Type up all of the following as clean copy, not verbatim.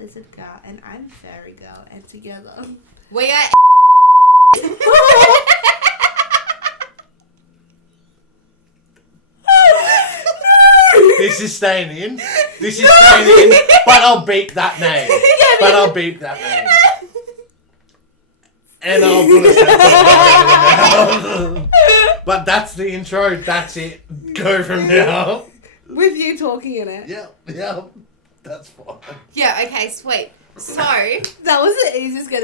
Lizard Girl, and I'm Fairy Girl, and together we are. This is staying in. This is staying in. But I'll beep that name. But I'll beep that name. And I'll put a But that's the intro. That's it. Go from now. with you talking in it. Yep. That's fine. Yeah. Okay. Sweet. So That was the easiest get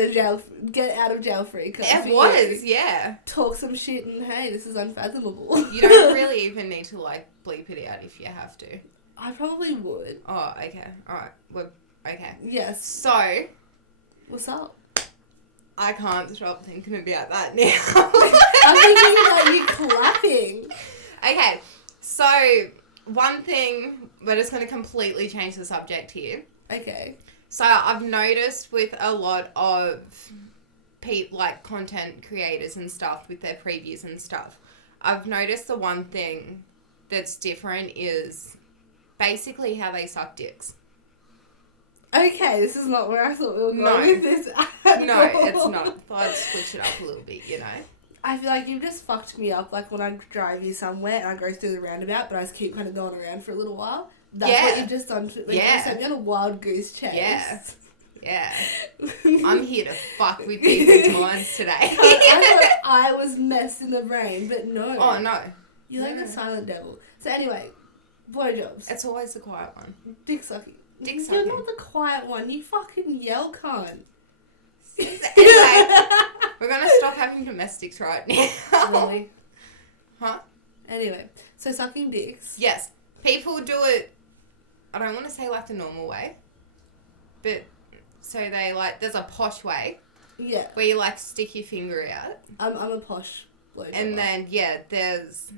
out of jail free card. it was. Yeah. Talk some shit and hey, this is unfathomable. You don't really even need to like bleep it out if you have to. I probably would. Oh. Okay. All right. We're okay. Yes. So What's up? I can't stop thinking about that now. I'm thinking about you clapping. Okay, so one thing, we're just going to completely change the subject here. Okay. So I've noticed with a lot of like content creators and stuff with their previews and stuff, I've noticed the one thing that's different is basically how they suck dicks. Okay, this is not where I thought we were going No. with this. No, it's not. I'd switch it up a little bit, you know. I feel like you've just fucked me up, like when I drive you somewhere and I go through the roundabout, but I just keep kind of going around for a little while. That's what you've just done. Like, Yeah. You sent me on a wild goose chase. Yeah. I'm here to fuck with people's minds today. I thought I was messed in the brain, but no. Oh, no. You're like the silent devil. So anyway, blowjobs. It's always the quiet one. Dick sucking. Dick You're sucking. not the quiet one. You fucking yell, cunt. Anyway, we're going to stop having domestics right now. Really? Huh? Anyway, so sucking dicks. Yes. People do it, I don't want to say like the normal way, but so they like, there's a posh way Yeah. where you like stick your finger out. I'm a posh blowjob. And then, yeah, there's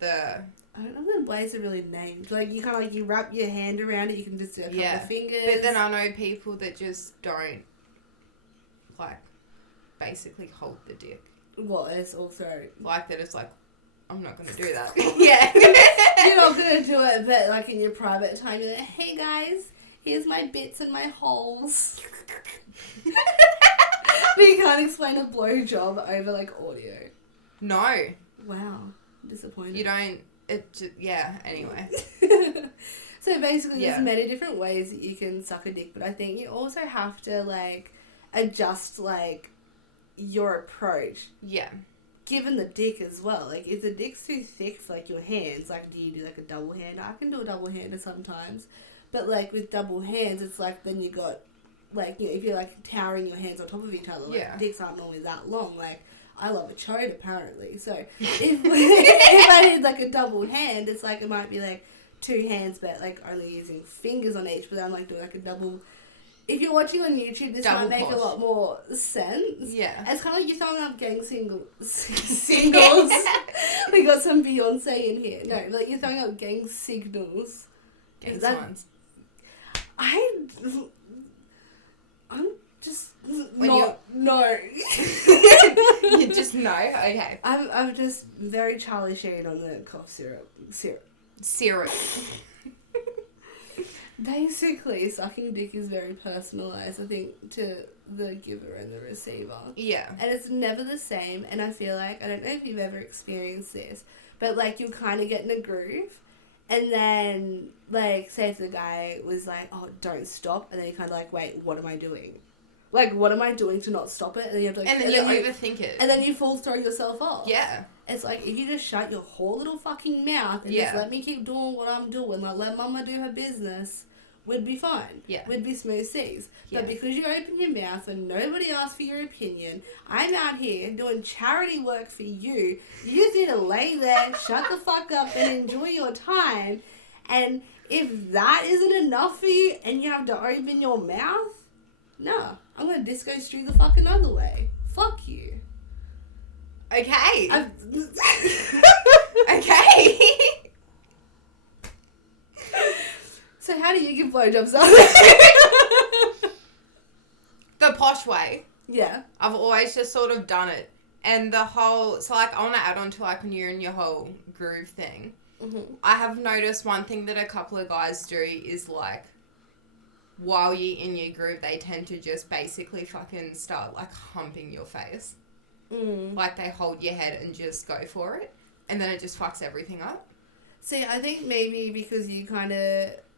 the... I don't know the ways are really named. Like, you kind of like, you wrap your hand around it, you can just do a couple of fingers. But then I know people that just don't, like, basically hold the dick. What, it's also... Like that it's like, I'm not going to do that. Yeah. You're not going to do it, but like in your private time, you're like, hey guys, here's my bits and my holes. But you can't explain a blowjob over like audio. No. Wow. Disappointing. You don't, it just, yeah, anyway. So basically there's many different ways that you can suck a dick, but I think you also have to like adjust like your approach. Yeah. Given the dick as well, like if the dick's too thick for like your hands, like do you do like a double hand? I can do a double hander sometimes, but like with double hands, it's like then you got like, you know, if you're like towering your hands on top of each other, like dicks aren't normally that long. Like I love a chode apparently, so if I did like a double hand, it's like it might be like two hands, but like only using fingers on each. But I'm like doing like a double. If you're watching on YouTube, this Double might make posh. a lot more sense. Yeah. It's kind of like you're throwing up gang singles. We got some Beyonce in here. No, like you're throwing up gang signals. Gang That- signs. I'm just When not. No. You just know? Okay. I'm just very Charlie Sheen on the cough syrup. Syrup. Basically, sucking dick is very personalised, I think, to the giver and the receiver. Yeah. And it's never the same, and I feel like, I don't know if you've ever experienced this, but, like, you'll kind of get in a groove, and then, like, say if the guy was like, oh, don't stop, and then you kind of like, wait, what am I doing? Like, what am I doing to not stop it? And then you have to, like... And then you overthink it. And then you full throw yourself off. Yeah. It's like, if you just shut your whole little fucking mouth and just let me keep doing what I'm doing, like, let mama do her business, we'd be fine. Yeah. We'd be smooth seas. Yeah. But because you open your mouth and nobody asks for your opinion, I'm out here doing charity work for you. You just need to lay there, shut the fuck up, and enjoy your time. And if that isn't enough for you and you have to open your mouth, no, I'm going to disco street the fucking other way. Fuck you. Okay. Okay. So how do you give blowjobs up? The posh way. Yeah. I've always just sort of done it. And the whole... So, like, I want to add on to, like, when you're in your whole groove thing. Mm-hmm. I have noticed one thing that a couple of guys do is, like... while you're in your groove, they tend to just basically fucking start, like, humping your face. Like, they hold your head and just go for it. And then it just fucks everything up. See, I think maybe because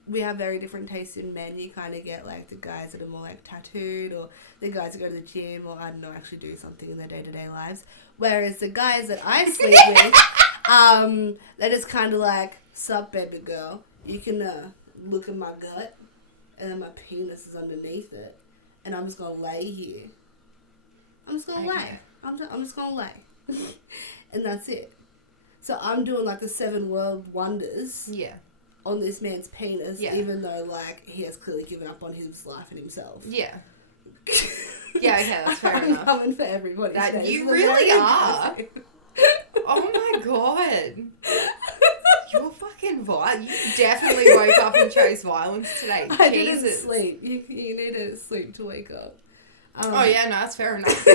we have very different tastes in men, you kind of get, like, the guys that are more, like, tattooed, or the guys that go to the gym, or, I don't know, actually do something in their day-to-day lives. Whereas the guys that I sleep with, they're just kind of like, sup, baby girl, you can look at my gut, and then my penis is underneath it, and I'm just going to lay here. I'm just going to lay. I'm just going to lay. And that's it. So I'm doing, like, the 7 world wonders. Yeah. On this man's penis, even though, like, he has clearly given up on his life and himself. Yeah. Yeah, okay, that's fair enough. I'm coming for everybody. You really are. Oh my god. You're fucking violent. You definitely woke up and chose violence today. I Jesus. didn't sleep. You need to sleep to wake up. Oh yeah, no, that's fair enough.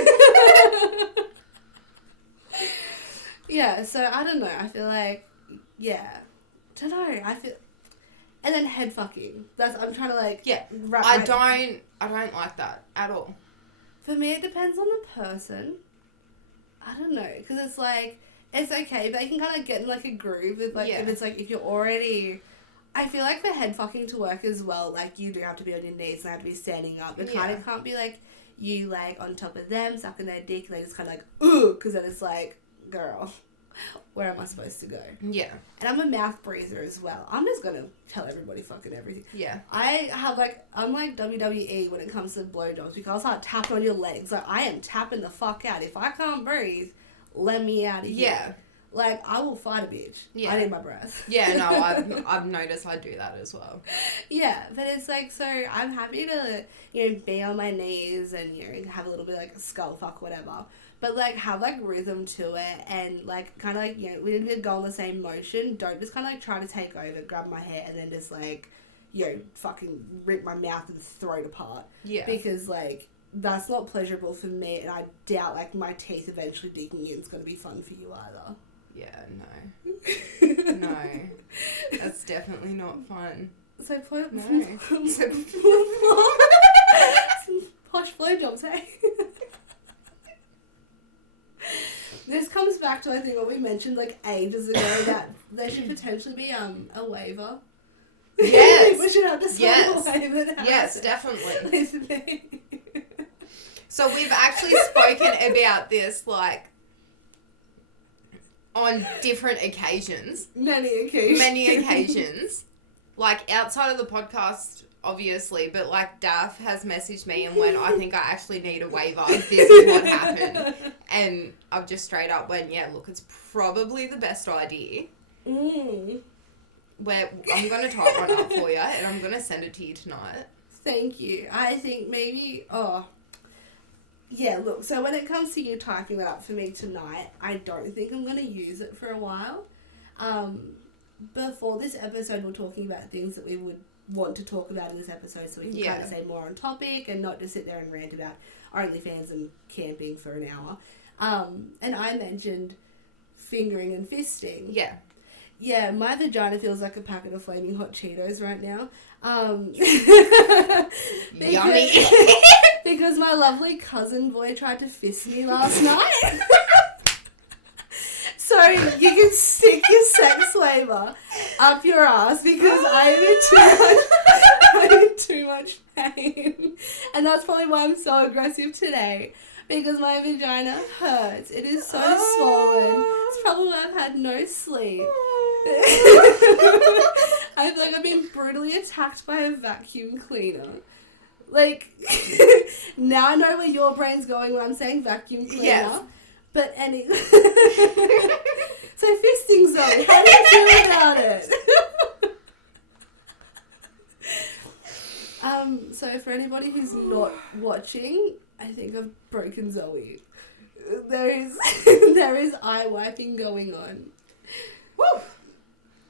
Yeah, so I don't know. I feel like, yeah. Don't know. I feel... And then head fucking. I'm trying to, like... Yeah. I don't like that at all. For me, it depends on the person. I don't know. Because it's like... It's okay, but you can kind of get in, like, a groove. If, like, if it's, like, if you're already... I feel like for head fucking to work as well, like, you do have to be on your knees and have to be standing up. It kind of can't be, like, you, like, on top of them, sucking their dick, and they just kind of, like, ooh, because then it's like, girl, where am I supposed to go? Yeah. And I'm a mouth breather as well. I'm just going to tell everybody fucking everything. Yeah. I'm like WWE when it comes to blowjobs, because I'll start tapping on your legs. Like, I am tapping the fuck out. If I can't breathe, let me out of here. Yeah. Like, I will fight a bitch. Yeah. I need my breath. Yeah, no, I've noticed I do that as well. Yeah, but it's like, so I'm happy to, you know, be on my knees and, you know, have a little bit like a skull fuck, whatever. But, like, have, like, rhythm to it and, like, kind of, like, you know, we need to go in the same motion. Don't just kind of, like, try to take over, grab my hair, and then just, like, you know, fucking rip my mouth and throat apart. Yeah. Because, like, that's not pleasurable for me, and I doubt, like, my teeth eventually digging in is going to be fun for you either. Yeah, no. No. That's definitely not fun. So, no. Some posh blowjobs, hey? This comes back to, I think, what we mentioned, like, ages ago, that there should potentially be a waiver. Yes. We should have to sign a waiver. Yes, definitely. So we've actually spoken about this, like, on different occasions. Many occasions. Like, outside of the podcast, obviously, but, like, Daph has messaged me and when I think I actually need a waiver, this is what happened. And I've just straight up went, yeah, look, it's probably the best idea. Where I'm going to type one up for you and I'm going to send it to you tonight. Thank you. I think maybe, yeah, look, so when it comes to you typing that up for me tonight, I don't think I'm going to use it for a while. Before this episode, we're talking about things that we would want to talk about in this episode so we can kind of stay more on topic and not just sit there and rant about OnlyFans and camping for an hour. And I mentioned fingering and fisting. Yeah. Yeah, my vagina feels like a packet of flaming hot Cheetos right now. Yummy. Because my lovely cousin boy tried to fist me last night. So you can stick your sex waiver up your ass because I'm in too much pain. And that's probably why I'm so aggressive today. Because my vagina hurts. It is so swollen. It's probably why I've had no sleep. I feel like I've been brutally attacked by a vacuum cleaner. Like, now I know where your brain's going when I'm saying vacuum cleaner. Yes. But so fisting, Zoe, how do you feel about it? So for anybody who's not watching, I think I've broken Zoe. There is eye wiping going on. Woo!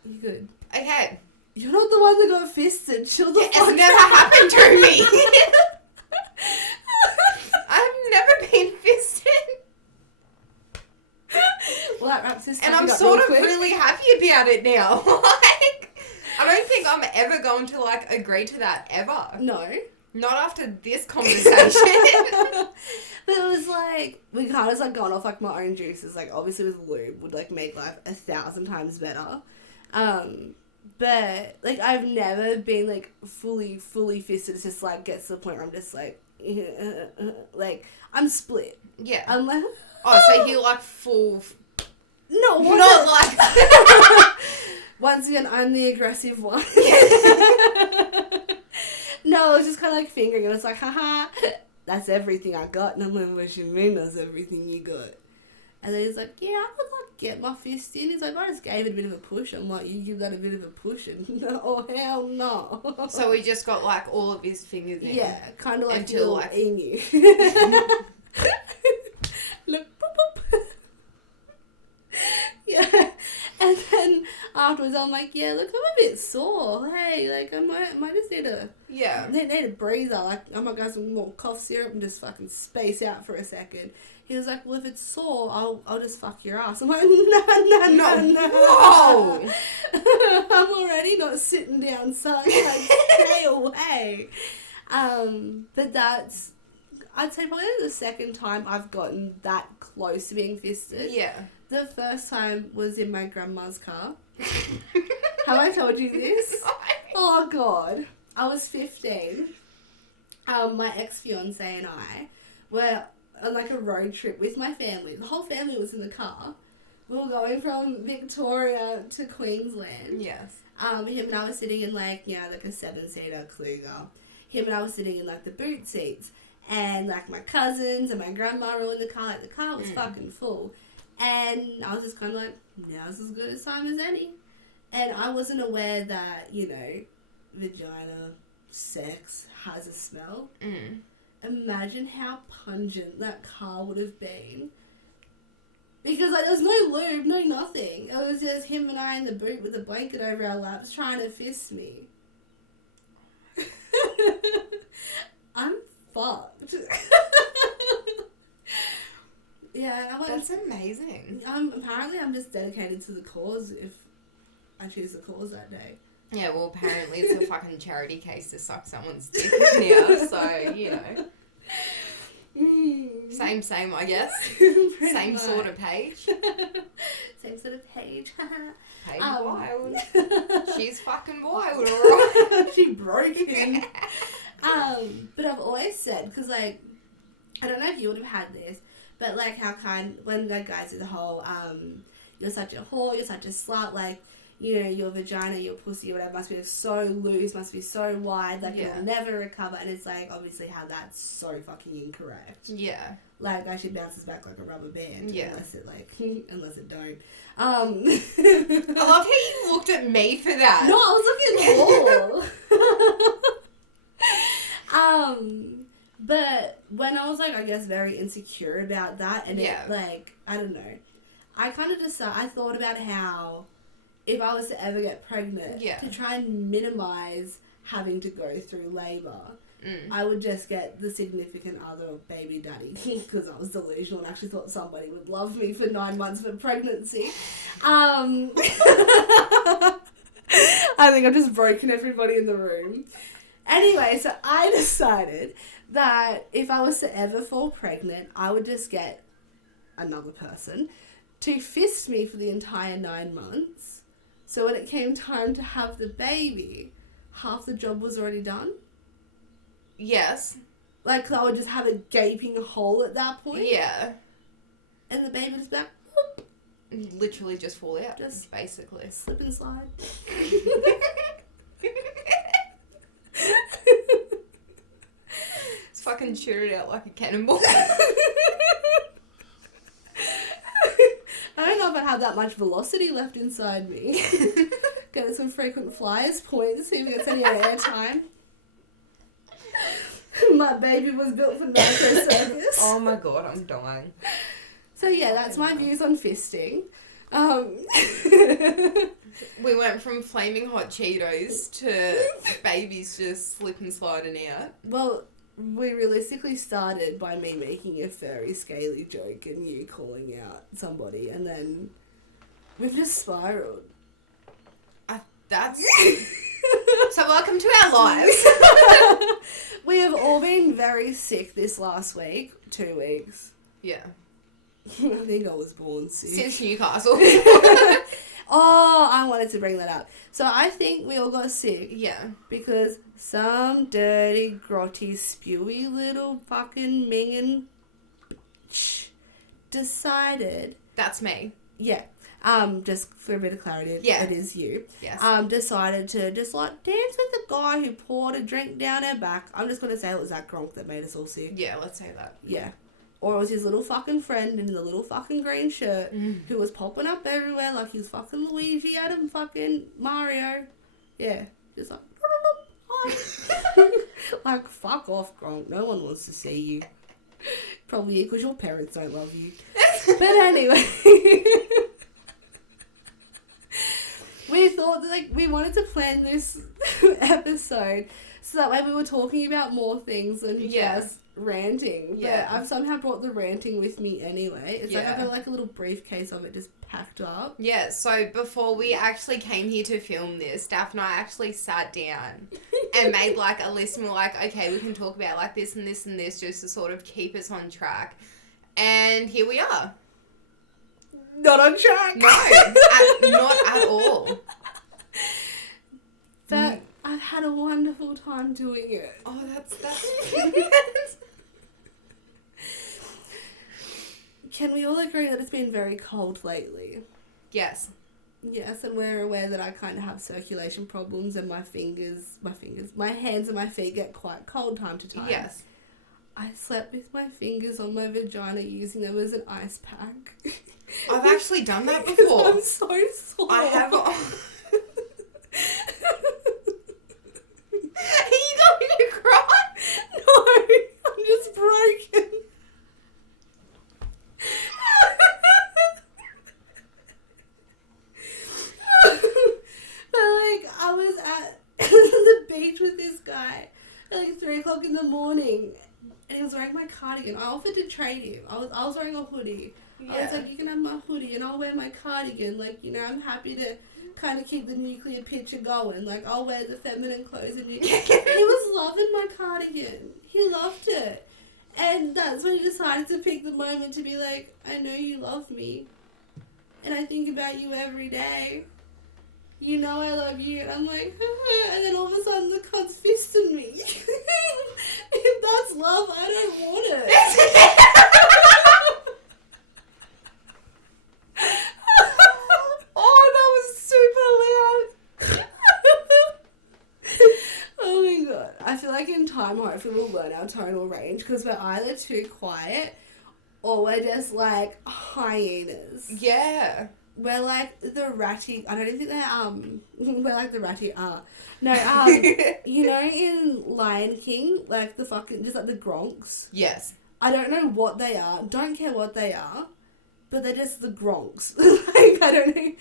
You good? Okay. You're not the one that got fisted. Chill the fuck out. It's never happened to me. I've never been fisted. Well, that wraps this. And I'm sort of really happy about it now. Like, I don't think I'm ever going to, like, agree to that ever. No. Not after this conversation. But it was like, we kind of just like gone off like my own juices. Like obviously with lube would like make life 1,000 times better. But like I've never been like fully fisted. It's just like gets to the point where I'm just like, like I'm split. Yeah. I'm like, oh, so you like full. No, not like. Once again, I'm the aggressive one. No, it was just kind of like fingering, and it's like, haha, that's everything I got. And I'm like, what you mean that's everything you got? And then he's like, yeah, I could like get my fist in. He's like, I just gave it a bit of a push. I'm like, you give that a bit of a push, and no, oh hell no. So we just got like all of his fingers in. Yeah, kind of like until like emu. Look, boop, boop. Yeah, and then afterwards I'm like, yeah, look, I'm a bit sore. Hey, like I might just need a breather. Like I might get some more cough syrup and just fucking space out for a second. He was like, well, if it's sore, I'll just fuck your ass. I'm like, no. Whoa. I'm already not sitting down, son. Like, stay away. But that's, I'd say probably the second time I've gotten that close to being fisted. Yeah. The first time was in my grandma's car. Have I told you this? Oh, God. I was 15. My ex-fiancé and I were on like a road trip with my family. The whole family was in the car. We were going from Victoria to Queensland. Yes. Him and I were sitting in like, you know, like a 7-seater Kluger. Him and I were sitting in like the boot seats. And like my cousins and my grandma were in the car. Like the car was fucking full. And I was just kind of like, now's as good a time as any. And I wasn't aware that, you know, vagina, sex has a smell. Mm. Imagine how pungent that car would have been. Because like, there was no lube, no nothing. It was just him and I in the boot with a blanket over our laps trying to fist me. I'm fucked. Yeah, I went, that's amazing. Apparently I'm just dedicated to the cause if I choose the cause that day. Yeah, well, apparently it's a fucking charity case to suck someone's dick now, so, you know. Same, I guess. Same much. sort of page. Same sort of page. Page wild. She's fucking wild, alright. She broke him. But I've always said, because, like, I don't know if you would have had this, but, like, how when the guys do the whole, you're such a whore, you're such a slut, like, you know, your vagina, your pussy, or whatever, must be so loose, must be so wide, like, it'll never recover, and it's, like, obviously how that's so fucking incorrect. Yeah. Like, actually bounces back like a rubber band. Yeah. Unless it, like, unless it don't. I love how you looked at me for that. No, I was looking at all. But when I was, like, I guess very insecure about that, and it, like, I don't know, I kind of I thought about how if I was to ever get pregnant, to try and minimize having to go through labour, I would just get the significant other baby daddy because I was delusional and actually thought somebody would love me for 9 months of pregnancy. I think I've just broken everybody in the room. Anyway, so I decided that if I was to ever fall pregnant, I would just get another person to fist me for the entire 9 months. So when it came time to have the baby, half the job was already done. Yes. Like, I would just have a gaping hole at that point. Yeah. And the baby just be like, whoop. Literally just fall out, just basically. Slip and slide. It's fucking shoot it out like a cannonball. I don't know if I have that much velocity left inside me. Getting some frequent flyers points, see if it gets any air time. My baby was built for Nitro Circus. Oh my god, I'm dying. So yeah, that's my views on fisting. We went from flaming hot Cheetos to babies just slip and sliding out. Well, we realistically started by me making a furry scaly joke and you calling out somebody, and then we've just spiraled. That's... So welcome to our lives. We have all been very sick this last week. 2 weeks. Yeah. I think I was born sick. Since Newcastle. Oh, I wanted to bring that up. So I think we all got sick. Yeah. Because some dirty, grotty, spewy little fucking mingin decided... That's me. Yeah. Just for a bit of clarity, Yeah. it is you. Yes. Decided to just like dance with the guy who poured a drink down her back. I'm just gonna say it was that gronk that made us all sick. Yeah, let's say that. Yeah. Or it was his little fucking friend in the little fucking green shirt who was popping up everywhere like he's fucking Luigi out of fucking Mario. Yeah. Just like, hi. Like, fuck off, Gronk. No one wants to see you. Probably because your parents don't love you. But anyway. We thought that, like, we wanted to plan this episode so that way we were talking about more things than just ranting. Yeah. But I've somehow brought the ranting with me anyway. It's like I've Yeah. got like a little briefcase of it just packed up. Yeah, so before we actually came here to film this, Daph and I actually sat down and made like a list, and we're like, okay, we can talk about like this and this and this just to sort of keep us on track. And here we are. Not on track. No, not at all. But I've had a wonderful time doing it. Oh, that's Can we all agree that it's been very cold lately? Yes. Yes, and we're aware that I kind of have circulation problems and my hands and my feet get quite cold time to time. Yes. I slept with my fingers on my vagina using them as an ice pack. I've actually done that before. I'm so sore. I have. Are you going to cry? No, I'm just broken. But like, I was at the beach with this guy at like 3 o'clock in the morning, and he was wearing my cardigan. I offered to trade him. I was wearing a hoodie. I was like, you can have my hoodie and I'll wear my cardigan. Like, you know, I'm happy to kind of keep the nuclear picture going. Like, I'll wear the feminine clothes. And he was loving my cardigan. He loved it. And that's when he decided to pick the moment to be like, I know you love me. And I think about you every day. You know I love you. And I'm like, and then all of a sudden the cunt's fisting me. If that's love, I don't want it. Oh, that was super loud. Oh my god. I feel like in time, hopefully we'll learn our tonal range because we're either too quiet or we're just like hyenas. Yeah. We're like the ratty. I don't even think they're we're like the ratty. No. You know, in Lion King, like the fucking just like the Gronks. Yes. I don't know what they are. Don't care what they are, but they're just the Gronks. Like I don't know.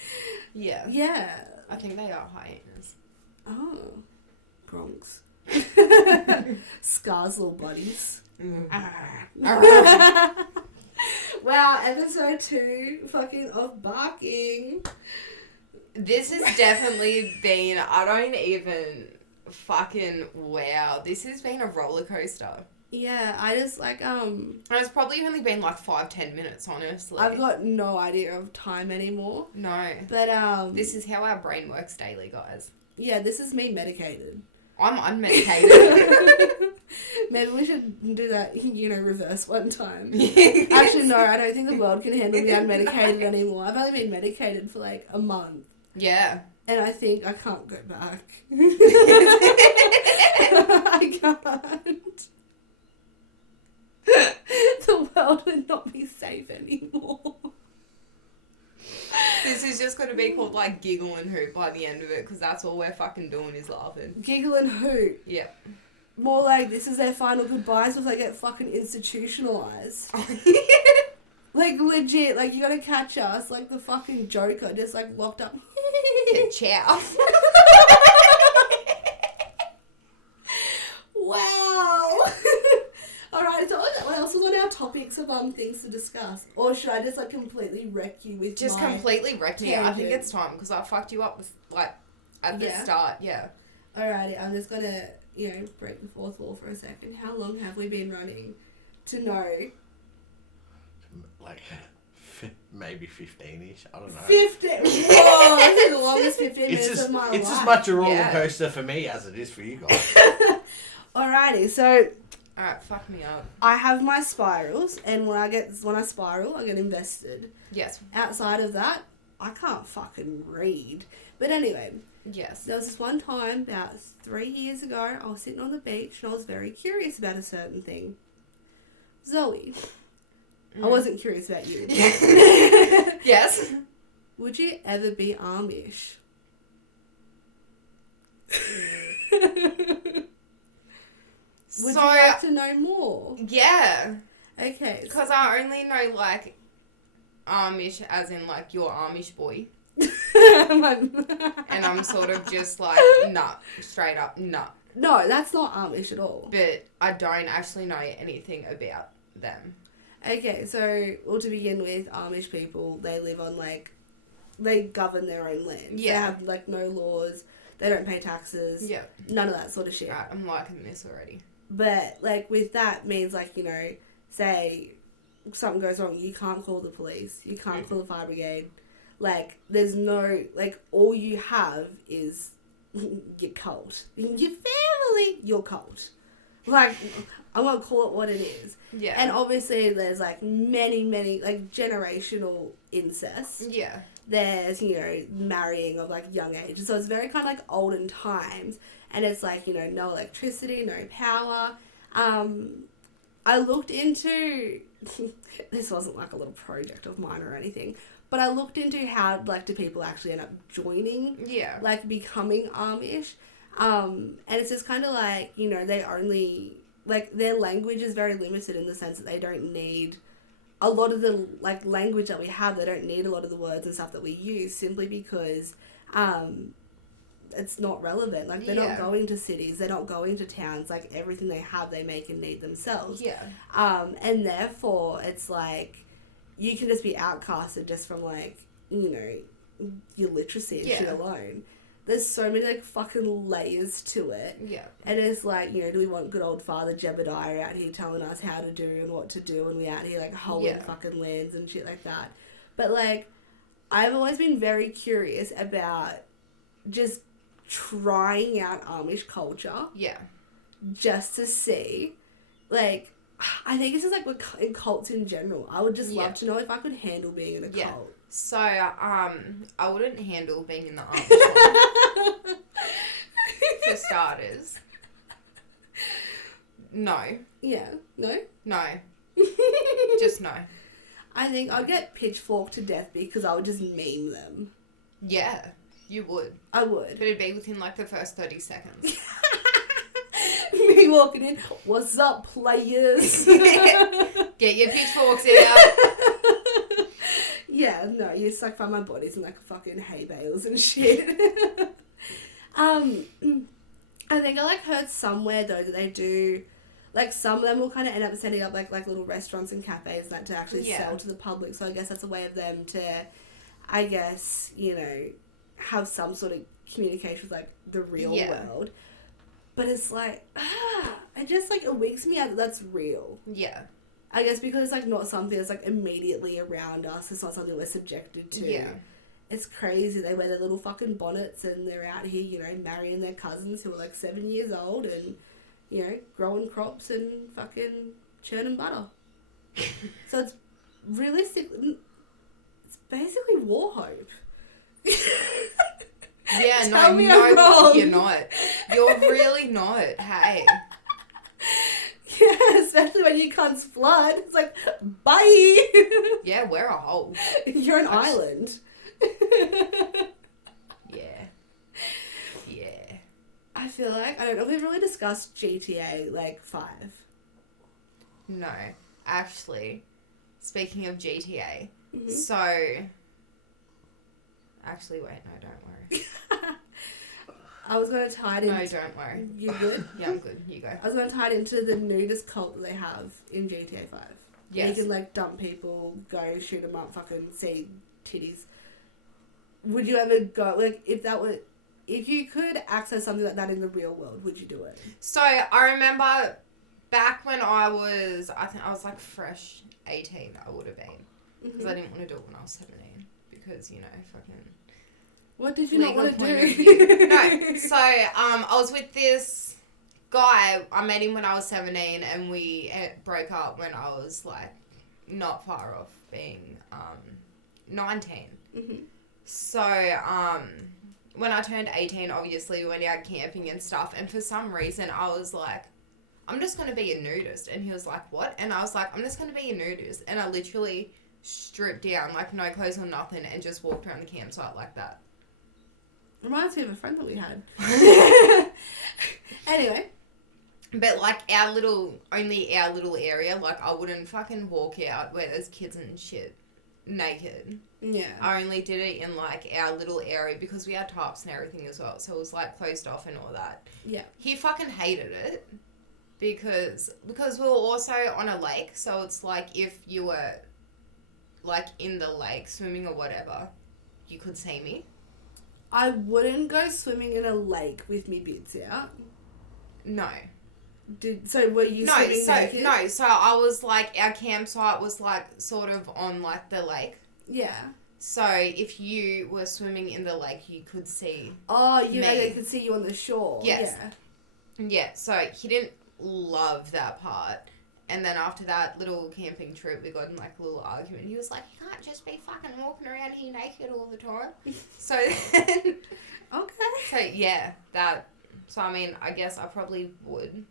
Yeah. Yeah. I think they are hyenas. Oh, Gronks. Scar's little buddies. Wow, episode 2, fucking of barking. This has definitely been, I don't even fucking, wow. This has been a roller coaster. Yeah, I just like, And it's probably only been like 5-10 minutes, honestly. I've got no idea of time anymore. No. But, This is how our brain works daily, guys. yeah, this is me medicated. I'm unmedicated. Maybe we should do that, you know, reverse one time. Actually, no, I don't think the world can handle me unmedicated anymore. I've only been medicated for like a month. Yeah. And I think I can't go back. I can't. The world would not be safe anymore. This is just going to be called like Giggle and Hoot by the end of it because that's all we're fucking doing is laughing. Giggle and hoot. Yeah. More like this is their final goodbyes before they get fucking institutionalized. Like legit, like you gotta catch us like the fucking Joker just like locked up. Ciao. Wow. Alright, so what else was on our topics of things to discuss? Or should I just like completely wreck you with Just my completely wrecked me. I think tangent? it's time because I fucked you up with like at the start, yeah. Alrighty, I'm just gonna, break the fourth wall for a second. How long have we been running to know? Like, maybe 15-ish. I don't know. 15? Whoa, that's the longest 15 minutes of my life. It's as much a roller coaster for me as it is for you guys. Alrighty, so... Alright, fuck me up. I have my spirals, and when I spiral, I get invested. Yes. Outside of that, I can't fucking read. But anyway... Yes. There was this one time, about 3 years ago, I was sitting on the beach and I was very curious about a certain thing. Zoe, I wasn't curious about you. Yes. Would you ever be Amish? Would you like to know more? Yeah. Okay. Because I only know, like, Amish as in, like, your Amish boy. And I'm sort of just like, nah, straight up, nah. No, that's not Amish at all. But I don't actually know anything about them. Okay, so, well, to begin with, Amish people, they live on, like, they govern their own land. Yeah. They have, like, no laws. They don't pay taxes. Yeah. None of that sort of shit. Right, I'm liking this already. But, like, with that means, like, say something goes wrong, you can't call the police. You can't call the fire brigade. Like, there's no, like, all you have is your cult. Your family, your cult. Like, I'm going to call it what it is. Yeah. And obviously there's, like, many, like, generational incest. Yeah. There's, marrying of, like, young ages. So it's very kind of, like, olden times. And it's, like, no electricity, no power. I looked into... this wasn't, like, a little project of mine or anything. But I looked into how, like, do people actually end up joining, like, becoming Amish, and it's just kind of like, they only, like, their language is very limited in the sense that they don't need a lot of the, like, language that we have. They don't need a lot of the words and stuff that we use simply because it's not relevant. Like, they're not going to cities, they're not going to towns. Like, everything they have, they make and need themselves. And therefore, it's like, you can just be outcasted just from, like, your literacy and shit alone. There's so many, like, fucking layers to it. Yeah. And it's like, do we want good old Father Jebediah out here telling us how to do and what to do, and we out here, like, hoeing fucking lands and shit like that. But, like, I've always been very curious about just trying out Amish culture. Yeah. Just to see, like... I think it's just like in cults in general. I would just love to know if I could handle being in a cult. So, I wouldn't handle being in the Amish one. For starters. No. Yeah. No? No. Just no. I think I'd get pitchforked to death because I would just meme them. Yeah, you would. I would. But it'd be within like the first 30 seconds. Me walking in, what's up, players? Get your pitchforks out. Yeah, no, you just like find my bodies in like fucking hay bales and shit. I think I like heard somewhere though that they do, like some of them will kind of end up setting up like little restaurants and cafes that to actually sell to the public. So I guess that's a way of them to, I guess, have some sort of communication with like the real world. But it's like, it just, like, it wakes me out that that's real. Yeah. I guess because it's, like, not something that's, like, immediately around us. It's not something we're subjected to. Yeah. It's crazy. They wear their little fucking bonnets and they're out here, marrying their cousins who are, like, 7 years old and, growing crops and fucking churning butter. So it's realistically, it's basically war hope. Yeah, no, you're not. You're really not. Hey. Yeah, especially when you cunts flood. It's like, bye. Yeah, we're a hole. You're an island. Yeah. Yeah. I feel like, I don't know if we've really discussed GTA, like, 5. No. Actually, speaking of GTA, so... Actually, wait, no, don't worry. I was going to tie it in. No, don't worry. You good? Yeah, I'm good. You go. I was going to tie it into the nudist cult that they have in GTA 5. Yes. You can, like, dump people, go shoot them up, fucking see titties. Would you ever go, like, if that were... if you could access something like that in the real world, would you do it? So I remember back when I think I was like fresh 18, I would have been. Because I didn't want to do it when I was 17. Because, you know, fucking... What did you not want to do? No, so I was with this guy. I met him when I was 17 and we broke up when I was like not far off being 19. Mm-hmm. So when I turned 18, obviously we went out camping and stuff, and for some reason I was like, I'm just going to be a nudist. And he was like, what? And I was like, I'm just going to be a nudist. And I literally stripped down, like no clothes or nothing, and just walked around the campsite like that. Reminds me of a friend that we had. Anyway. But like only our little area, like I wouldn't fucking walk out where there's kids and shit naked. Yeah. I only did it in like our little area because we had tarps and everything as well. So it was like closed off and all that. Yeah. He fucking hated it because we were also on a lake. So it's like if you were like in the lake swimming or whatever, you could see me. I wouldn't go swimming in a lake with me bits out. No. So were you swimming naked? No, so I was like, our campsite was like sort of on like the lake. Yeah. So if you were swimming in the lake, you could see they could see you on the shore. Yes. Yeah, so he didn't love that part. And then after that little camping trip, we got in like a little argument. He was like, you can't just be fucking walking around here naked all the time. So then... Okay. So yeah, that... So I mean, I guess I probably would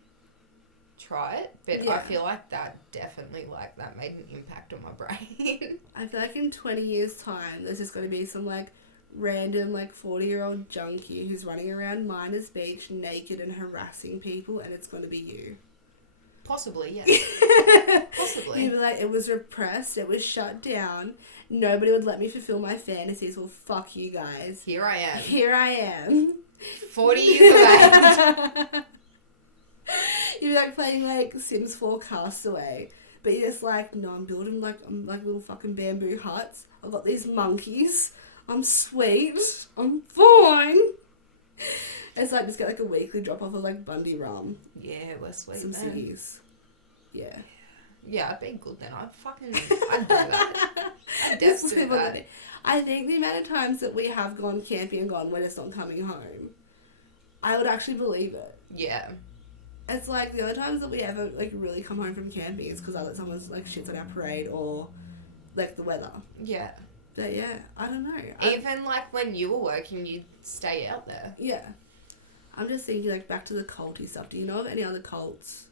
try it. But I feel like that definitely, like, that made an impact on my brain. I feel like in 20 years' time, there's just going to be some, like, random, like, 40-year-old junkie who's running around Miners Beach naked and harassing people, and it's going to be you. Possibly, yes. Possibly. You'd be like, it was repressed, it was shut down, nobody would let me fulfill my fantasies, well, fuck you guys. Here I am. Here I am. 40 years of age. You'd be like playing like Sims 4 Castaway, but you're just like, no, I'm building like little fucking bamboo huts. I've got these monkeys. I'm sweet. I'm fine. It's like just get like a weekly drop off of like Bundy rum. Yeah, we're sweet. Some man. ciggies. Yeah. Yeah, I'd be good then. I'd do that. I'd definitely do that. I think the amount of times that we have gone camping and gone, we're just not coming home, I would actually believe it. Yeah. It's like the other times that we ever like really come home from camping is because either someone's like shits on our parade or like the weather. Yeah. But yeah, I don't know. Even like when you were working, you'd stay out there. Yeah. I'm just thinking like back to the culty stuff. Do you know of any other cults?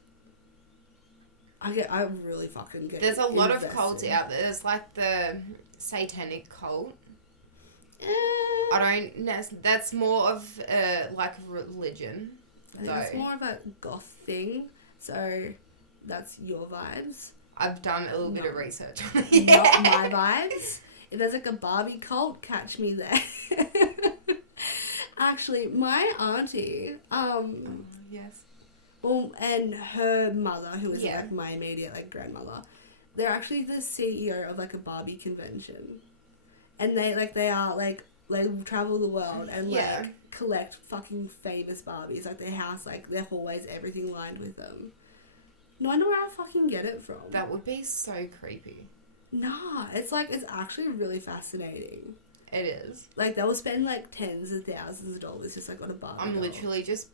I really fucking get There's a lot invested. of cults out there. There's like the satanic cult. I don't know. That's more of like religion. I think it's more of a goth thing. So that's your vibes. I've done a little bit of research on it. Not my vibes. If there's like a Barbie cult, catch me there. Actually, my auntie, yes. Well, and her mother, who is like my immediate like grandmother, they're actually the CEO of like a Barbie convention, and they travel the world and like collect fucking famous Barbies. Like their house, like their hallways, everything lined with them. No wonder where I fucking get it from. That would be so creepy. Nah, it's actually really fascinating. It is. Like they'll spend like tens of thousands of dollars just like on a Barbie. I'm doll. literally just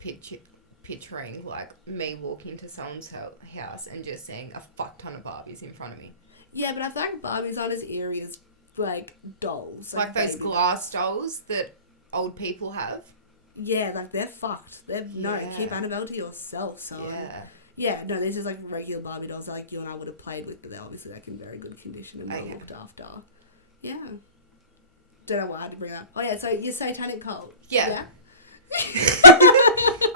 picturing like me walking to someone's house and just seeing a fuck ton of Barbies in front of me. Yeah, but I feel like Barbies aren't as eerie as like dolls. Like those glass dolls that old people have. Yeah, like they're fucked. No, keep Annabelle to yourself, son. Yeah. Yeah, no, these are like regular Barbie dolls that like you and I would have played with, but they're obviously like in very good condition and well looked after. Yeah. Don't know why I had to bring that up. Oh yeah, so your satanic cult. Yeah.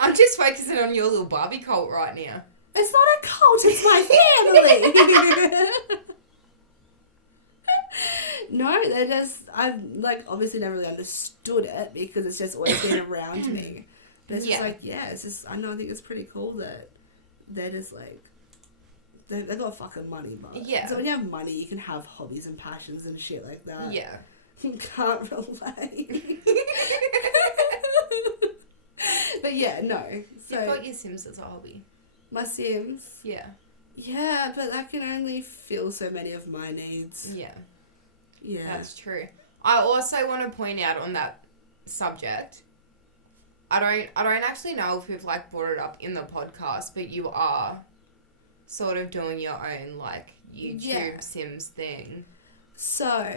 I'm just focusing on your little Barbie cult right now. It's not a cult, it's my family. No, they're just, I've like obviously never really understood it because it's just always been around me. But it's just like, it's just, I think it's pretty cool that they're just like, they've got fucking money, but so when you have money, you can have hobbies and passions and shit like that. Yeah. Can't relate. But yeah, no. So You've got your Sims as a hobby. my Sims. Yeah. Yeah, but that can only fill so many of my needs. Yeah. Yeah. That's true. I also want to point out on that subject, I don't actually know if we've like brought it up in the podcast, but you are sort of doing your own like YouTube Sims thing. So,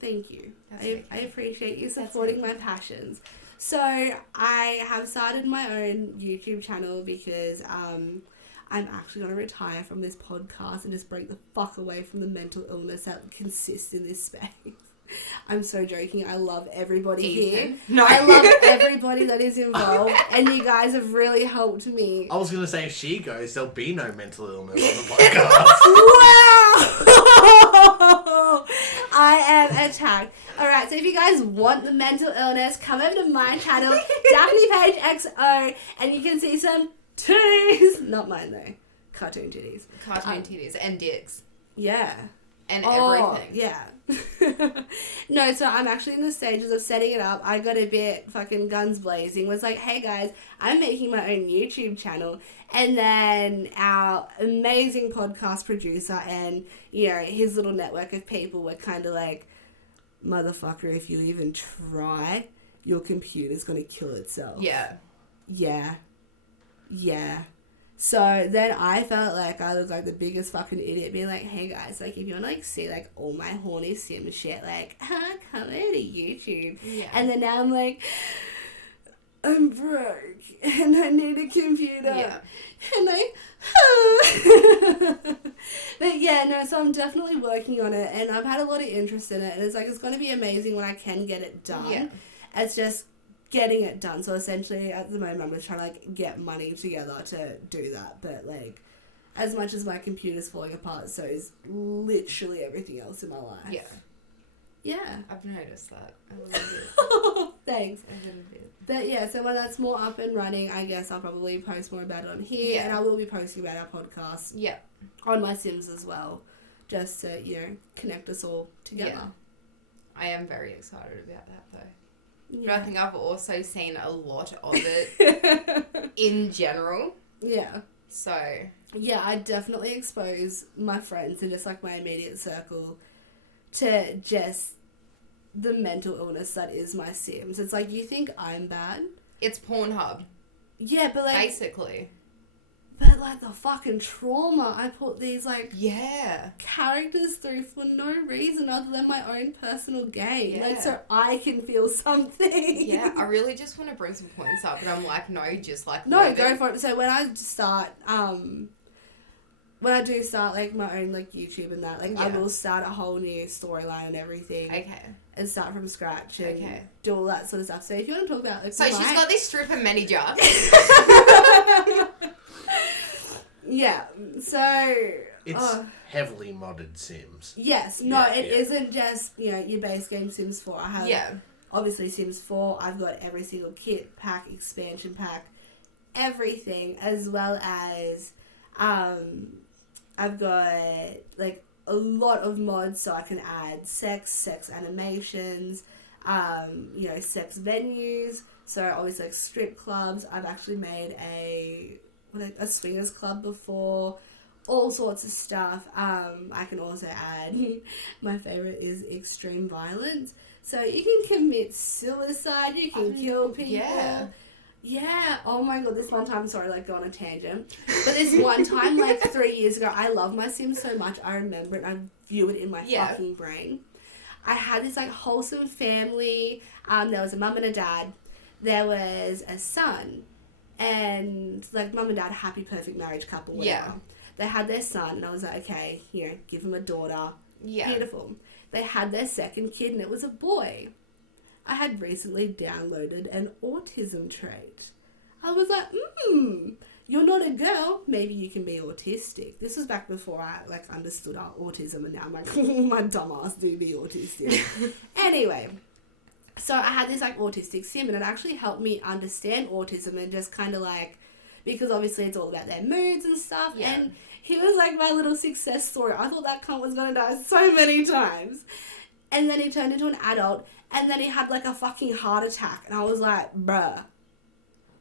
thank you. I appreciate you That's supporting my passions. So, I have started my own YouTube channel because I'm actually going to retire from this podcast and just break the fuck away from the mental illness that consists in this space. I'm so joking. I love everybody here. No. I love everybody that is involved, and you guys have really helped me. I was going to say, if she goes, there'll be no mental illness on the podcast. Wow! I am attacked. Alright, so if you guys want the mental illness, come over to my channel, Daphne Page XO, and you can see some titties. Not mine though. Cartoon titties. Cartoon titties and dicks. Yeah. And everything. Yeah. No, so I'm actually in the stages of setting it up. I got a bit fucking guns blazing. Was like, hey guys, I'm making my own YouTube channel. And then our amazing podcast producer and, you know, his little network of people were kind of like, motherfucker, if you even try, your computer's going to kill itself. Yeah. Yeah. Yeah. So then I felt like I was like the biggest fucking idiot being like, hey guys, like if you want to like see like all my horny sim shit, like come over to YouTube. Yeah. And then now I'm like, I'm broke and I need a computer. Yeah. And but yeah, no, so I'm definitely working on it and I've had a lot of interest in it and it's like, it's going to be amazing when I can get it done. Yeah. It's just getting it done. So essentially at the moment I'm just trying to like get money together to do that. But like as much as my computer's falling apart, so is literally everything else in my life. Yeah. Yeah. I've noticed that a little bit. Thanks. A little bit. But yeah, so when that's more up and running, I guess I'll probably post more about it on here. Yeah. And I will be posting about our podcast Yeah. on my Sims as well. Just to, you know, connect us all together. Yeah. I am very excited about that though. Yeah. But I think I've also seen a lot of it in general. Yeah. So. Yeah, I definitely expose my friends and just like my immediate circle to just the mental illness that is my Sims. It's like, you think I'm bad? It's Pornhub. Yeah, but like... Basically. But like the fucking trauma I put these like... Yeah. characters through for no reason other than my own personal gain. Yeah. Like, so I can feel something. Yeah, I really just want to bring some points up, but I'm like, no, just like... No, live go it. for it. So when I start... when I do start, like, my own, like, YouTube and that, like, I Yeah. will start a whole new storyline and everything. Okay. And start from scratch and Okay. do all that sort of stuff. So if you want to talk about, like, So she's got this stripper manager. Yeah. So... It's heavily modded Sims. Yes. No, Yeah, it yeah. isn't just, you know, your base game Sims 4. I have... Yeah. Obviously, Sims 4, I've got every single kit, pack, expansion pack, everything, as well as I've got, like, a lot of mods so I can add sex animations, you know, sex venues, so obviously, like, strip clubs. I've actually made a swingers club before, all sorts of stuff. I can also add, my favourite is extreme violence. So you can commit suicide, you can kill people. Yeah. Yeah. Oh my god, this one time, sorry, like go on a tangent. But this one time, like 3 years ago, I love my Sims so much. I remember it and I view it in my fucking brain. I had this like wholesome family. There was a mum and a dad. There was a son. And like mum and dad, happy, perfect marriage couple, whatever. Yeah. They had their son and I was like, okay, you know, give him a daughter. Yeah. Beautiful. They had their second kid and it was a boy. I had recently downloaded an autism trait. I was like, you're not a girl, maybe you can be autistic. This was back before I like understood autism and now I'm like, my dumbass do be autistic. Anyway, so I had this like autistic sim and it actually helped me understand autism and just kind of like, because obviously it's all about their moods and stuff. Yeah. And he was like my little success story. I thought that cunt was going to die so many times. And then he turned into an adult and then he had like a fucking heart attack. And I was like, bruh,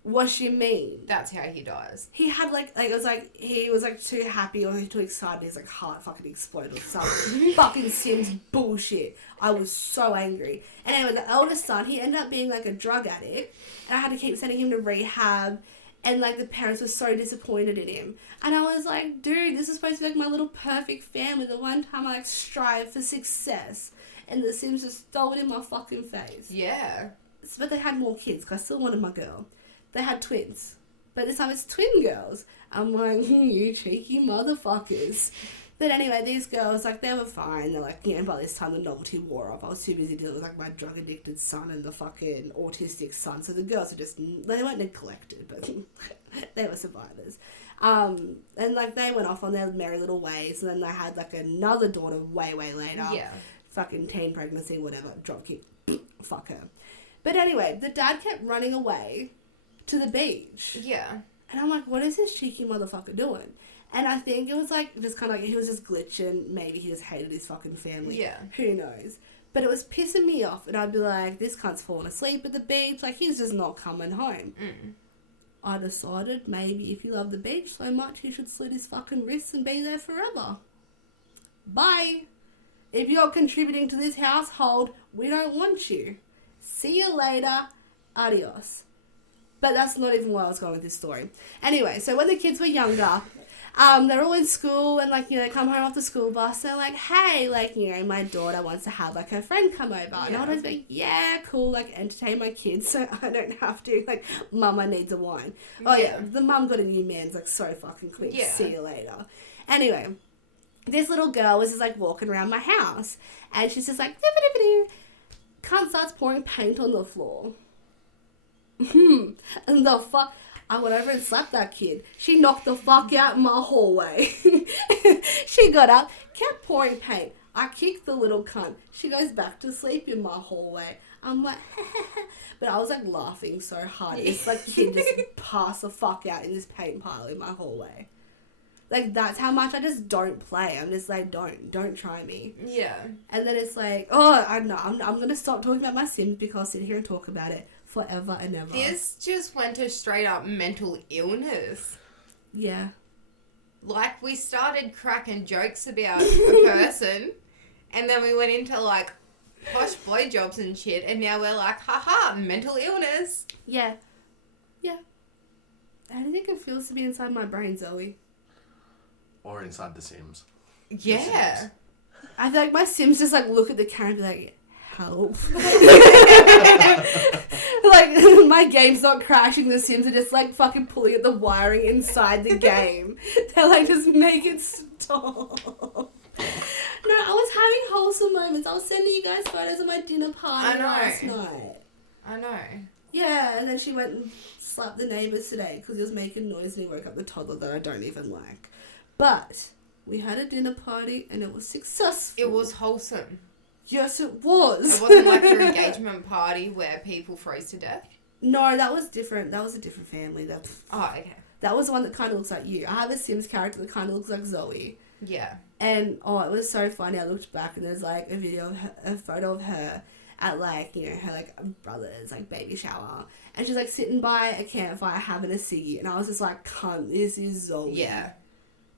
What you mean? That's how he dies. He had it was like he was like too happy or too excited. His like heart fucking exploded or something. Fucking Sims bullshit. I was so angry. And anyway, the eldest son, he ended up being like a drug addict, and I had to keep sending him to rehab. And like the parents were so disappointed in him, and I was like, dude, this is supposed to be like my little perfect family. The one time I like strive for success, and the Sims just stole it in my fucking face. Yeah. But they had more kids, because I still wanted my girl. They had twins. But this time it's twin girls. I'm like, you cheeky motherfuckers. But anyway, these girls, like, they were fine. They're like, by this time the novelty wore off. I was too busy dealing with, like, my drug-addicted son and the fucking autistic son. So the girls were just, they weren't neglected, but they were survivors. And, like, they went off on their merry little ways. And then they had, like, another daughter way, way later. Yeah. Fucking teen pregnancy, whatever. Dropkick. Fuck her. But anyway, the dad kept running away to the beach. Yeah. And I'm like, what is this cheeky motherfucker doing? And I think it was like, just kind of like, he was just glitching. Maybe he just hated his fucking family. Yeah. Who knows? But it was pissing me off. And I'd be like, this cunt's falling asleep at the beach. Like, he's just not coming home. I decided maybe if you love the beach so much, he should slit his fucking wrists and be there forever. Bye. If you're contributing to this household, we don't want you. See you later. Adios. But that's not even where I was going with this story. Anyway, so when the kids were younger, they're all in school and, like, they come home off the school bus. They're like, hey, like, my daughter wants to have, like, her friend come over. Yeah. And I was like, yeah, cool, like, entertain my kids so I don't have to, like, mama needs a wine. Oh, yeah, the mum got a new man's, like, so fucking quick. Yeah. See you later. Anyway, this little girl was just, like, walking around my house. And she's just like, doo-ba-doo-ba-doo. Cunt starts pouring paint on the floor. And the fuck, I went over and slapped that kid. She knocked the fuck out in my hallway. She got up, kept pouring paint. I kicked the little cunt. She goes back to sleep in my hallway. I'm like, but I was like laughing so hard. This like kid just passed the fuck out in this paint pile in my hallway. Like, that's how much I just don't play. I'm just like, don't try me. Yeah. And then it's like, oh, I know, I'm going to stop talking about my Sims because I'll sit here and talk about it forever and ever. This just went to straight up mental illness. Yeah. Like, we started cracking jokes about a person, and then we went into, like, posh blowjobs and shit, and now we're like, haha, mental illness. Yeah. Yeah. How do you think it feels to be inside my brain, Zoe? Or inside The Sims. Yeah. The Sims. I feel like my Sims just, like, look at the camera and be like, help. Like, my game's not crashing, the Sims are just, like, fucking pulling at the wiring inside the game. They're like, just make it stop. No, I was having wholesome moments. I was sending you guys photos of my dinner party last night. I know. Yeah, and then she went and slapped the neighbours today because he was making noise and he woke up the toddler that I don't even like. But we had a dinner party and it was successful. It was wholesome. Yes, it was. It wasn't like your engagement party where people froze to death? No, that was different. That was a different family. Oh, okay. That was the one that kind of looks like you. I have a Sims character that kind of looks like Zoe. Yeah. And, it was so funny. I looked back and there's, like, a photo of her at, like, her, like, brother's, like, baby shower. And she's, like, sitting by a campfire having a ciggy. And I was just like, cunt, this is Zoe. Yeah.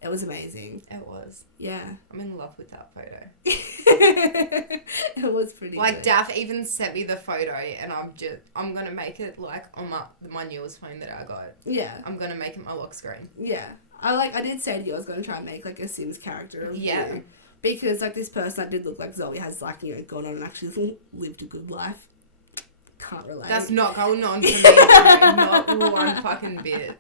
It was amazing. It was. Yeah. I'm in love with that photo. It was pretty like, good. Daph even sent me the photo, and I'm going to make it, like, on my newest phone that I got. Yeah. I'm going to make it my lock screen. Yeah. I did say to you I was going to try and make, like, a Sims character of you. Because, like, this person that did look like Zoe has, like, gone on and actually lived a good life. Can't relate. That's not going on for me. Not one fucking bit.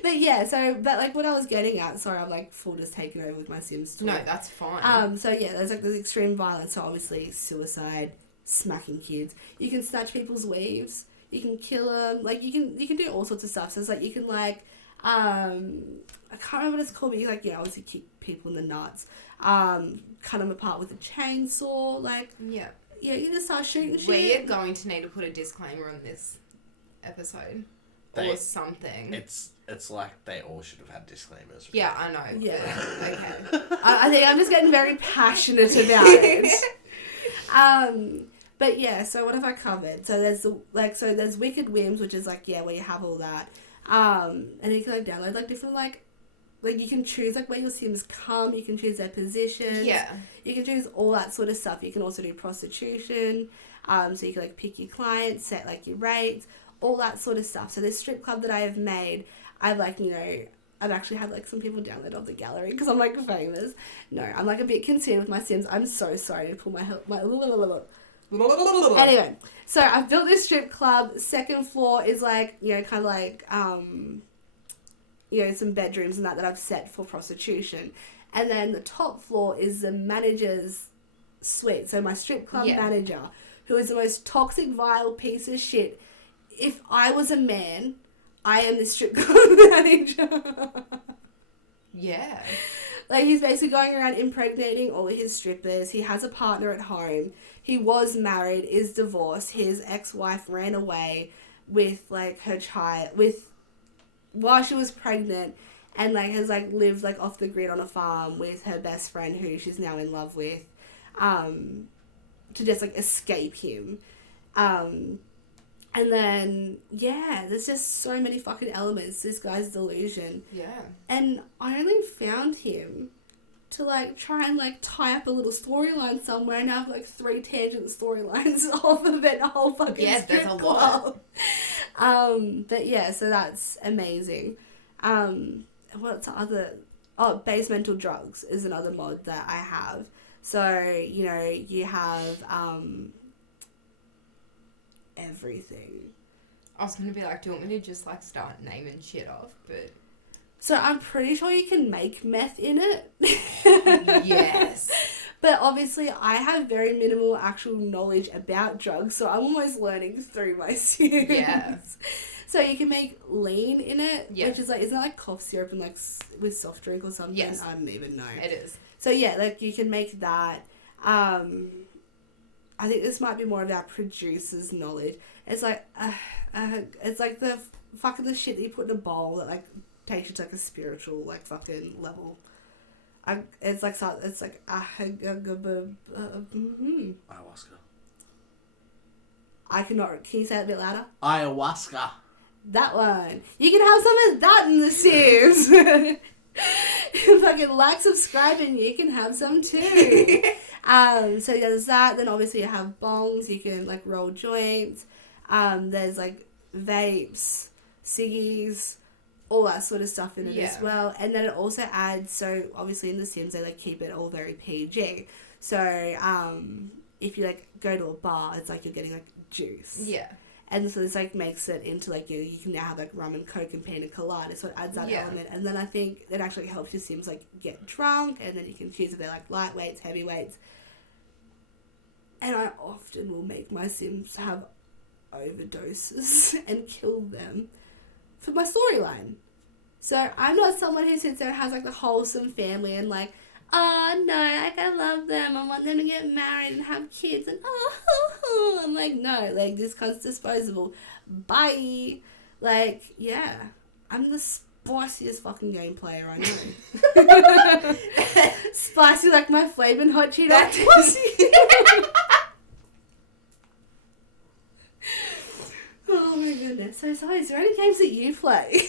But yeah, but like what I was getting at, sorry, I'm like full just taking over with my Sims talk. No, that's fine. So yeah, there's extreme violence, so obviously suicide, smacking kids. You can snatch people's weaves, you can kill them, like you can do all sorts of stuff. So it's like you can like, I can't remember what it's called, but you like, obviously kick people in the nuts, cut them apart with a chainsaw, like. Yeah. Yeah, you just start shooting shit. We're going to need to put a disclaimer on this episode. Or something. It's like they all should have had disclaimers. Yeah, I know. Yeah. Okay. I think I'm just getting very passionate about it. But yeah, so what have I covered? So there's Wicked Whims, which is like, yeah, where you have all that. And you can like download like different like you can choose like where your Sims come, you can choose their positions. Yeah. You can choose all that sort of stuff. You can also do prostitution. So you can like pick your clients, set like your rates, all that sort of stuff. So this strip club that I have made, I've like, you know, I've actually had like some people download off the gallery because I'm like famous. No, I'm like a bit concerned with my Sims. I'm so sorry to pull my Anyway, so I've built this strip club. Second floor is like, you know, kind of like, you know, some bedrooms and that I've set for prostitution. And then the top floor is the manager's suite. So my strip club manager, who is the most toxic, vile piece of shit. If I was a man, I am the strip club manager. Yeah. Like, he's basically going around impregnating all of his strippers. He has a partner at home. He was married, is divorced. His ex-wife ran away with, like, her child, while she was pregnant, and, like, has, like, lived, like, off the grid on a farm with her best friend, who she's now in love with, to just, like, escape him. And then, yeah, there's just so many fucking elements. This guy's delusion. Yeah. And I only found him to, like, try and, like, tie up a little storyline somewhere, and I have, like, 3 tangent storylines off of it, a whole fucking strip there's a club. But, yeah, so that's amazing. What's the other... Oh, basemental drugs is another mod that I have. So, you know, you have... everything. I was going to be like, do you want me to just, like, start naming shit off? But... So I'm pretty sure you can make meth in it. Yes. But obviously I have very minimal actual knowledge about drugs, so I'm almost learning through my Sims. Yeah. So you can make lean in it, yeah. which is like, isn't that like cough syrup and like with soft drink or something? Yes. I don't even know. It is. So yeah, like you can make that. I think this might be more of our producer's knowledge. It's like, it's like the fucking the shit that you put in a bowl that like takes you to like a spiritual like fucking level. It's like Ayahuasca. I cannot. Can you say it a bit louder? Ayahuasca. That one. You can have some of that in the Sims. Fucking like, subscribe, and you can have some too. So yeah, there's that. Then obviously you have bongs. You can like roll joints. There's like vapes, ciggies, all that sort of stuff in it as well. And then it also adds, so obviously in The Sims they like keep it all very PG. So if you like go to a bar, it's like you're getting like juice. Yeah. And so this like makes it into like you can now have like rum and coke and pina colada, so it adds that element. And then I think it actually helps your Sims like get drunk, and then you can choose if they're like lightweights, heavyweights. And I often will make my Sims have overdoses and kill them for my storyline. So I'm not someone who sits there and has like the wholesome family and like, oh no, like I love them, I want them to get married and have kids, and oh, I'm like, no, like this cunt's disposable, bye. Like, yeah, I'm the spiciest fucking game player I know. Spicy like my flaming hot Cheeto pussy. Oh my goodness. So sorry, is there any games that you play?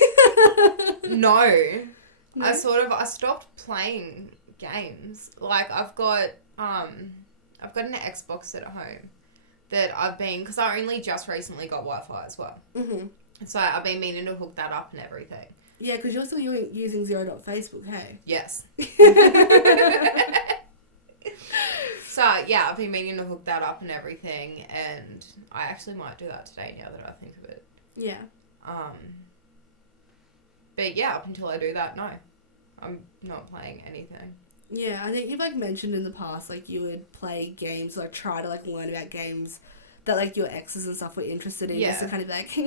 No. I stopped playing games. Like I've got an Xbox at home that I've been, because I only just recently got Wi-Fi as well. Mm-hmm. So I've been meaning to hook that up and everything. Yeah, because you're still using Zero.Facebook, hey? Yes. So yeah, I've been meaning to hook that up and everything, and I actually might do that today now that I think of it. Yeah. But yeah, up until I do that, no, I'm not playing anything. Yeah, I think you've like mentioned in the past, like you would play games, like try to like learn about games that like your exes and stuff were interested in, just to kind of like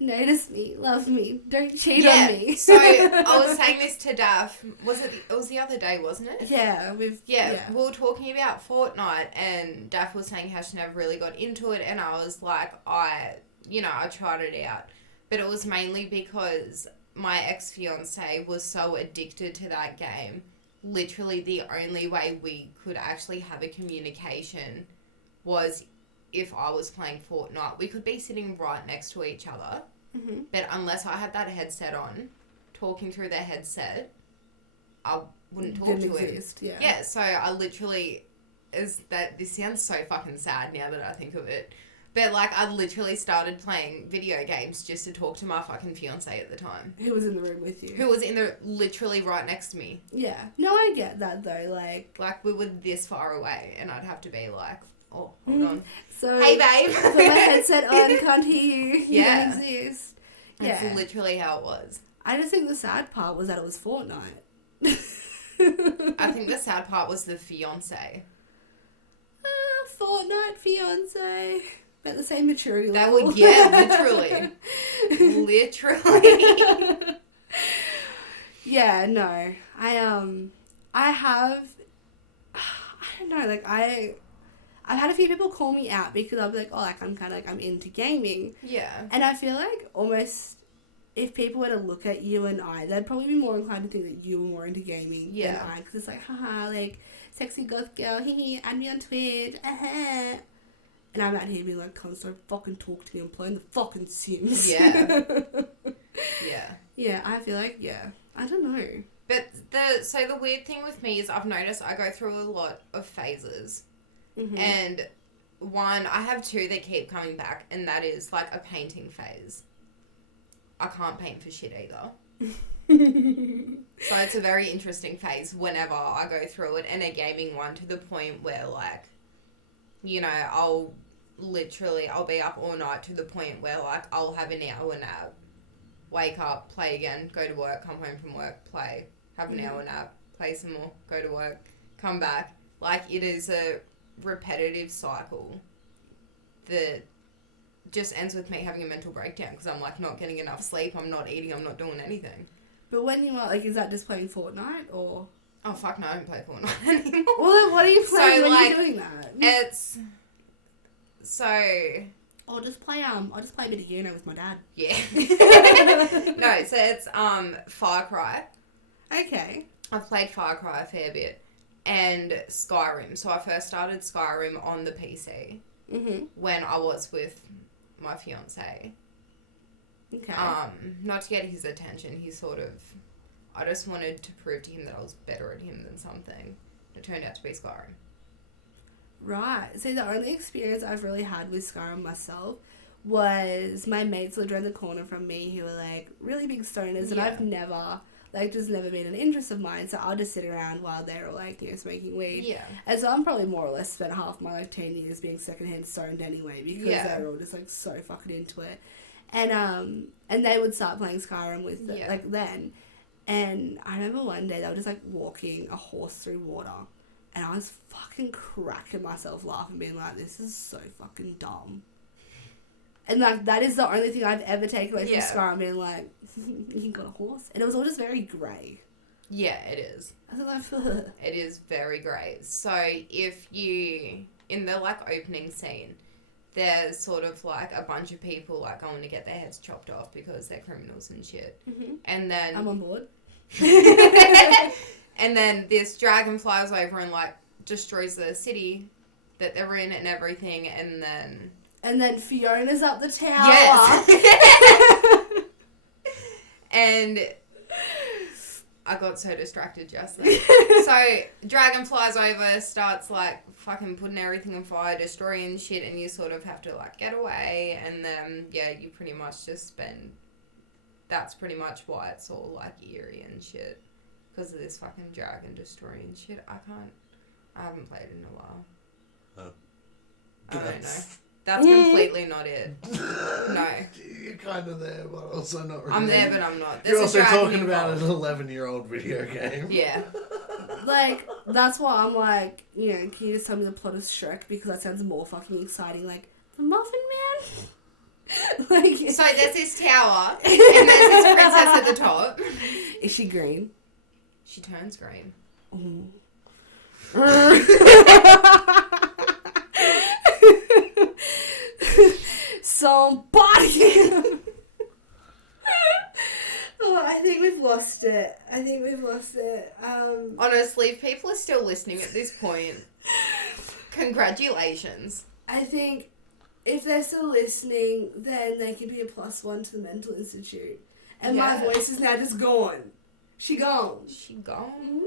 notice me, love me, don't cheat on me. So I was saying this to Daph. It was the other day, wasn't it? Yeah, we were talking about Fortnite, and Daph was saying how she never really got into it, and I was like, I tried it out, but it was mainly because my ex-fiance was so addicted to that game. Literally the only way we could actually have a communication was if I was playing Fortnite, we could be sitting right next to each other, but unless I had that headset on, talking through their headset, I wouldn't talk Didn't to exist, him. Yeah, so I literally, this sounds so fucking sad now that I think of it, but like I literally started playing video games just to talk to my fucking fiance at the time. Who was in the room with you? Who was literally right next to me. Yeah. No, I get that though, like we were this far away and I'd have to be like, oh, hold on. So, hey babe. Put my headset on, can't hear you. You Yeah. don't exist. That's Yeah. literally how it was. I just think the sad part was that it was Fortnite. I think the sad part was the fiance. Fortnite fiance. About the same maturity That level. would, yeah, literally. Literally. Yeah, no. I have, I don't know, like, I've had a few people call me out because I'll be like, oh, like, I'm kind of, like, I'm into gaming. Yeah. And I feel like almost if people were to look at you and I, they'd probably be more inclined to think that you were more into gaming than I. Because it's like, haha, like, sexy goth girl, hee add me on Twitch, And I'm out here being like, constant fucking talk to me, I'm playing the fucking Sims. Yeah. Yeah. Yeah, I feel like, yeah, I don't know. But the weird thing with me is I've noticed I go through a lot of phases. Mm-hmm. And I have two that keep coming back, and that is like a painting phase. I can't paint for shit either. So it's a very interesting phase whenever I go through it, and a gaming one to the point where, like, you know, I'll be up all night to the point where, like, I'll have an hour nap, wake up, play again, go to work, come home from work, play, have an hour nap, play some more, go to work, come back. Like, it is a repetitive cycle that just ends with me having a mental breakdown because I'm, like, not getting enough sleep, I'm not eating, I'm not doing anything. But when you are, like, is that just playing Fortnite, or? Oh, fuck no, I don't play Fortnite anymore. Well, then what are you playing when like, you're doing that? It's... So... I'll just play a bit of Uno with my dad. Yeah. No, so it's, Far Cry. Okay. I've played Far Cry a fair bit. And Skyrim. So I first started Skyrim on the PC. Mm-hmm. When I was with my fiancé. Okay. Not to get his attention, I just wanted to prove to him that I was better at him than something. It turned out to be Skyrim. Right. See, the only experience I've really had with Skyrim myself was my mates lived around the corner from me who were, like, really big stoners, and I've never, like, just never been an interest of mine, so I'll just sit around while they're all, like, you know, smoking weed. Yeah. And so I'm probably more or less spent half my, like, teen years being secondhand stoned anyway, because they were all just, like, so fucking into it. And they would start playing Skyrim with, like, then. And I remember one day they were just, like, walking a horse through water. And I was fucking cracking myself laughing, being like, this is so fucking dumb. And, like, that is the only thing I've ever taken away from Skyrim, being like, you got a horse? And it was all just very grey. Yeah, it is. I was like, it is very grey. So if you, in the, like, opening scene, there's sort of, like, a bunch of people, like, going to get their heads chopped off because they're criminals and shit. Mm-hmm. And then... I'm on board. And then this dragon flies over and, like, destroys the city that they're in and everything, and then... And then Fiona's up the tower. Yes. And I got so distracted just then. So, dragon flies over, starts, like, fucking putting everything on fire, destroying shit, and you sort of have to, like, get away, and then, you pretty much just spend... That's pretty much why it's all, like, eerie and shit. Because of this fucking dragon destroying shit. I haven't played in a while. Oh. I don't know. That's completely not it. No. You're kind of there, but also not really. I'm there, but I'm not. You're also talking about an 11-year-old video game. Yeah. Like, that's why I'm like, you know, can you just tell me the plot of Shrek? Because that sounds more fucking exciting. Like, the Muffin Man? Like, so there's this tower, and there's this princess at the top. Is she green? She turns green. Somebody! Oh, I think we've lost it. Honestly, if people are still listening at this point, congratulations. I think if they're still listening, then they can be a +1 to the mental institute. And my voice is now just gone. She gone. She gone.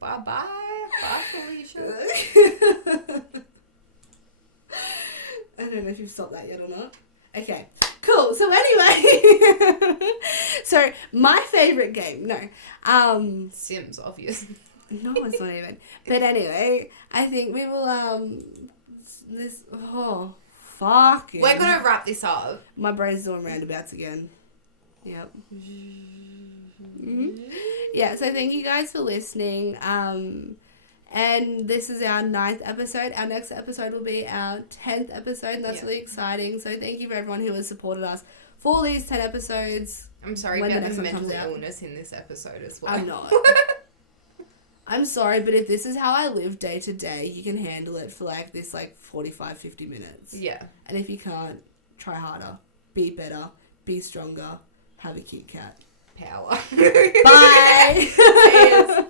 Bye-bye. Bye, Felicia. I don't know if you've stopped that yet or not. Okay, cool. So anyway, so my favourite game, Sims, obviously. No, it's not even. But anyway, I think we will, fuck. We're going to wrap this up. My brain's doing roundabouts again. Yep. Mm-hmm. Yeah, so thank you guys for listening. And this is our 9th episode. Our next episode will be our 10th episode, and that's really exciting. So thank you for everyone who has supported us for these 10 episodes. I'm sorry about the mental illness in this episode as well. I'm not. I'm sorry, but if this is how I live day to day, you can handle it for this 45, 50 minutes. Yeah. And if you can't, try harder. Be better. Be stronger. Have a cute cat. Power. Bye. See yous.